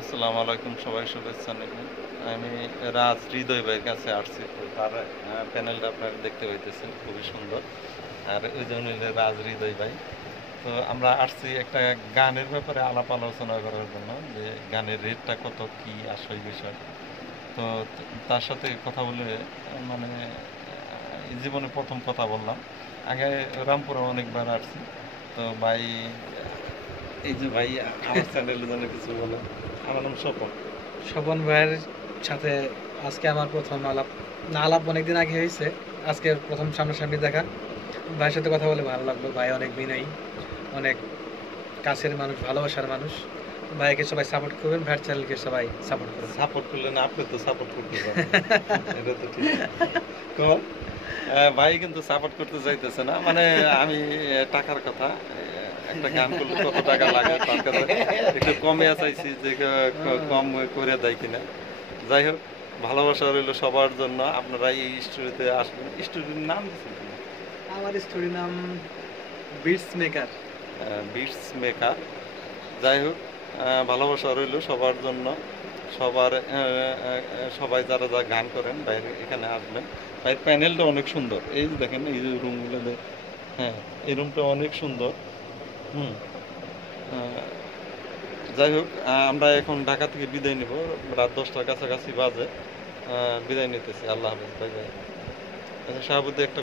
আসসালামু আলাইকুম, সবাই শুভেচ্ছা নেবেন। আমি রাজ হৃদয় ভাইয়ের কাছে আসছি। তো তার প্যানেলটা আপনারা দেখতে পাইতেছেন, খুবই সুন্দর। আর ওই জন্য রাজ হৃদয় ভাই। তো আমরা আসছি একটা গানের ব্যাপারে আলাপ আলোচনা করার জন্য, যে গানের রেটটা কত, কি আসল বিষয়। তো তার সাথে কথা বলে মানে জীবনে প্রথম কথা বললাম। আগে রামপুরে অনেকবার আসছি। তো ভাই, এই যে ভাই, আমার চ্যানেলের জন্য কিছু বলেন। আমার নাম স্বপন। স্বপন ভাইয়ের সাথে আজকে আমার প্রথম আলাপ। না, আলাপ অনেকদিন আগে হয়েছে, আজকে প্রথম সামনাসামনি দেখা। ভাইয়ের সাথে কথা বলে ভালো লাগলো। ভাই অনেক বিনয়ী, অনেক কাছের মানুষ, ভালোবাসার মানুষ। ভাইকে সবাই সাপোর্ট করবেন, ভাইয়ের চ্যানেলকে সবাই সাপোর্ট করবেন। সাপোর্ট করলে না, আপনি তো সাপোর্ট করতে চান। এটা তো ঠিক। তো ভাই কিন্তু সাপোর্ট করতে চাইতেছে না, মানে আমি টাকার কথা, একটা গান করলে কত টাকা লাগে তার কাছে একটু কমে চাইছি, যে কম করে দেয় কিনা। যাই হোক, ভালোবাসা রইল সবার জন্য। আপনারা এই স্টুডিওতে আসবেন। স্টুডিওর নাম দিচ্ছেন কি? আমার স্টোরি নাম বিটস মেকার। Bits maker. যাই হোক, ভালোবাসা রইল সবার জন্য। সবার সবাই যারা যা গান করেন বাইরে এখানে আসবেন। ভাইয়ের প্যানেলটা অনেক সুন্দর, এই যে দেখেন, এই যে রুমগুলো, হ্যাঁ, এই রুমটা অনেক সুন্দর। হুম। আহ, যাই হোক, আমরা এখন ঢাকা থেকে বিদায় নিব। রাত 10টার কাছাকাছি বাজে। বিদায় নিতেছি। আল্লাহ হাফেজ, বাই বাই। আচ্ছা, শাহাবুদ্দি একটা